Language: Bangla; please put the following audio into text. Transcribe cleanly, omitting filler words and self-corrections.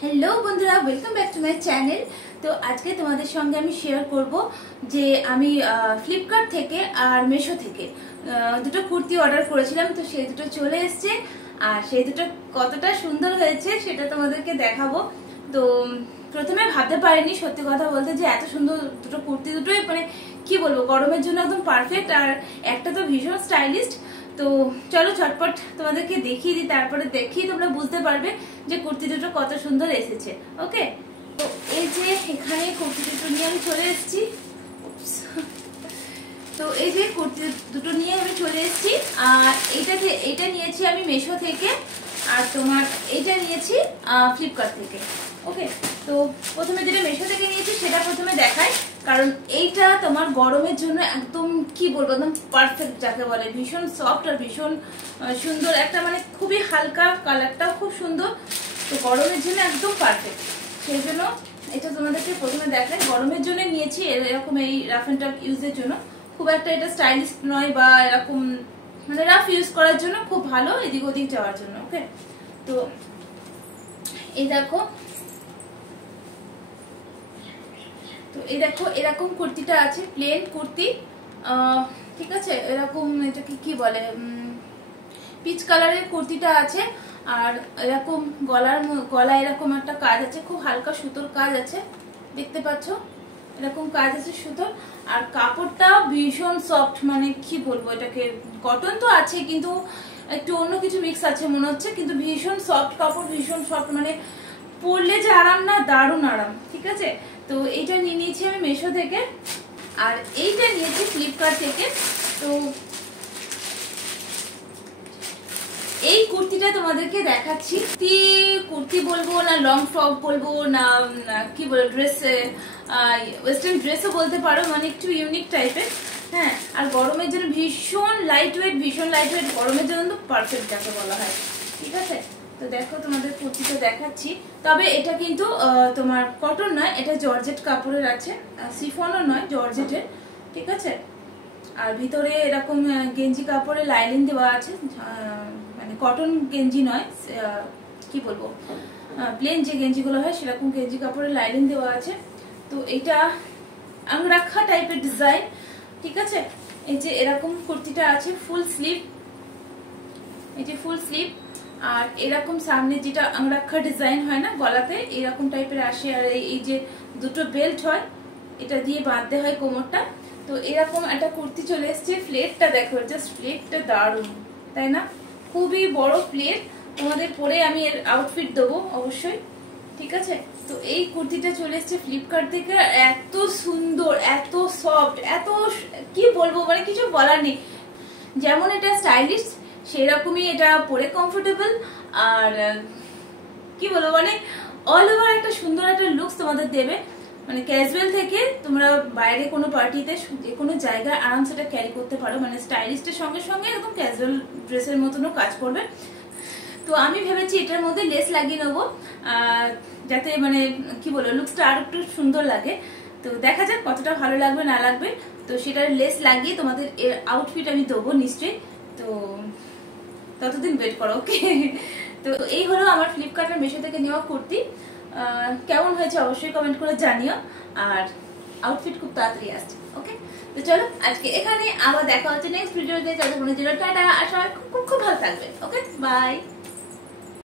हेलो बंधुरा welcome back to my channel. तो आज के तुम्हारे संगे आमी शेयर करब जे आमी फ्लिपकार्ट थेके और मेशो थेके दुटो कुर्ती अर्डर करेछिलाम। तो सेई दुटो चले एसेछे और सेई दुटो कतटा सुंदर हयेछे सेटा तोमादेरके देखाबो। तो प्रथमे भाबते पारिनी सत्यि कथा बोलते जे एत सुंदर दुटो कुर्ती दुटोई माने कि बोलबो गरमेर जोन्नो एकदम पारफेक्ट और एकटा तो भीषण स्टाइलिश। तो चलो झटपट তোমাদেরকে দেখিয়ে দিই, তারপরে দেখিয়ে তোমরা বুঝতে পারবে যে কুর্তি দুটো কত সুন্দর এসেছে। ওকে, তো এই যে এখানে কুর্তি দুটো নিয়ে আমি চলে এসেছি। তো এই যে কুর্তি দুটো নিয়ে আমি চলে এসেছি আর এইটা নিয়েছি আমি মেশো থেকে আর তোমার এইটা নিয়েছি ফ্লিপকার্ট থেকে। ওকে, তো প্রথমে যেটা মেশো থেকে নিয়েছি সেটা প্রথমে দেখাই, কারণ এইটা তোমার গরমের জন্য একদম কি বলবো একদম পারফেক্ট যাকে বলে, ভীষণ সফট আর ভীষণ সুন্দর একটা মানে খুবই হালকা, কালারটাও খুব সুন্দর। তো গরমের জন্য একদম পারফেক্ট, সেই জন্য এটা তোমাদেরকে প্রথমে দেখাই। গরমের জন্য নিয়েছি এরকম এই রাফ এন্ড টাফ ইউজের জন্য, খুব একটা এটা স্টাইলিশ নয় বা এরকম মানে রাফ ইউজ করার জন্য খুব ভালো, এদিক ওদিক যাওয়ার জন্য। ওকে, তো এই দেখো, তো এই দেখো এরকম কুর্তিটা আছে, প্লেন কুর্তি, ঠিক আছে। এরকম এটাকে কি বলে, পিচ কালারের কুর্তিটা আছে আর এরকম গলায় এরকম একটা কাজ আছে, খুব হালকা সুতোর কাজ আছে, দেখতে পাচ্ছ এরকম কাজ আছে সুতোর। আর কাপড়টা ভীষণ সফট, মানে কি বলবো এটাকে, কটন তো আছে কিন্তু একটু অন্য কিছু মিক্স আছে মনে হচ্ছে, কিন্তু ভীষণ সফট কাপড়, ভীষণ সফট, মানে পরলে যে আরাম না, দারুণ আরাম। ঠিক আছে, তো এইটা নিয়ে নিয়েছি আমি মেশো থেকে আর এইটা নিয়েছি ফ্লিপকার্ট থেকে। তো এই কুর্তিটা তোমাদেরকে দেখাচ্ছি, কুর্তি বলবো না লং ফ্রক বলবো না কি বলবো ড্রেস, ওয়েস্টার্ন ড্রেসও বলতে পারো, মানে একটু ইউনিক টাইপের। হ্যাঁ, আর গরমের জন্য ভীষণ লাইট ওয়েট, গরমের জন্য তো পারফেক্ট যাকে বলা হয়। ঠিক আছে, তো দেখো তোমাদের কুর্তিটা দেখাচ্ছি, তবে এটা কিন্তু তোমার কটন নয়, এটা জর্জেট কাপড়ের আছে, সিফনও নয়, জর্জেটের। ঠিক আছে, আর ভিতরে এরকম গেঞ্জি কাপড়ে লাইলিং দেওয়া আছে, মানে কটন গেঞ্জি নয়, কি বলবো প্লেন যে গেঞ্জিগুলো হয় সেরকম গেঞ্জি কাপড়ে লাইলিং দেওয়া আছে। তো এটা আংরাখা টাইপের ডিজাইন। ঠিক আছে, এই যে এরকম কুর্তিটা আছে, ফুল স্লিভ, এই যে ফুল স্লিভ, আর এরকম সামনে যেটা আংরাখা ডিজাইন হয় না গলাতে, এরকম টাইপের আসে। আর এই যে দুটো বেল্ট হয়, এটা দিয়ে বাঁধতে হয় কোমরটা। তো এরকম একটা কুর্তি চলে এসছে। প্লেটটা দেখো, জাস্ট প্লেটটা দারুণ, তাই না? খুবই বড় প্লেট, তোমাদের পরে আমি এর আউটফিট দেবো অবশ্যই। ঠিক আছে, তো এই কুর্তিটা চলে এসছে ফ্লিপকার্ট থেকে, এত সুন্দর, এত সফট, এত কি বলবো মানে কিছু বলার নেই। যেমন এটা স্টাইলিশ সেরকমই এটা পরে কমফোর্টেবল, আর কি বলবো মানে অল ওভার একটা সুন্দর একটা লুকস তোমাদের দেবে। মানে ক্যাজুয়াল থেকে তোমরা বাইরে কোনো পার্টিতে যে কোনো জায়গায় আরামসে এটা ক্যারি করতে পারো, মানে স্টাইলিস্টের সঙ্গে সঙ্গে একদম ক্যাজুয়াল ড্রেসের মতনও কাজ করবে। তো আমি ভেবেছি এটার মধ্যে লেস লাগিয়ে নেবো যাতে মানে কি বলবো লুকসটা আর একটু সুন্দর লাগে। তো দেখা যাক কতটা ভালো লাগবে না লাগবে, তো সেটার লেস লাগিয়ে তোমাদের এর আউটফিট আমি দেবো নিশ্চয়ই। তো ততদিন ওয়েট করো। ওকে, তো এই হলো আমার ফ্লিপকার্ট আর মেশো থেকে নেওয়া কুর্তি। কেমন হয়েছে অবশ্যই কমেন্ট করে জানিও, আর আউটফিট খুব তাড়াতাড়ি আসছে। ওকে, তো চলো আজকে এখানে, আবার দেখা হচ্ছে নেক্সট ভিডিওতে। যাদের মনে ছিল টাটা, আর সবাই খুব খুব খুব ভালো থাকবে। ওকে, বাই।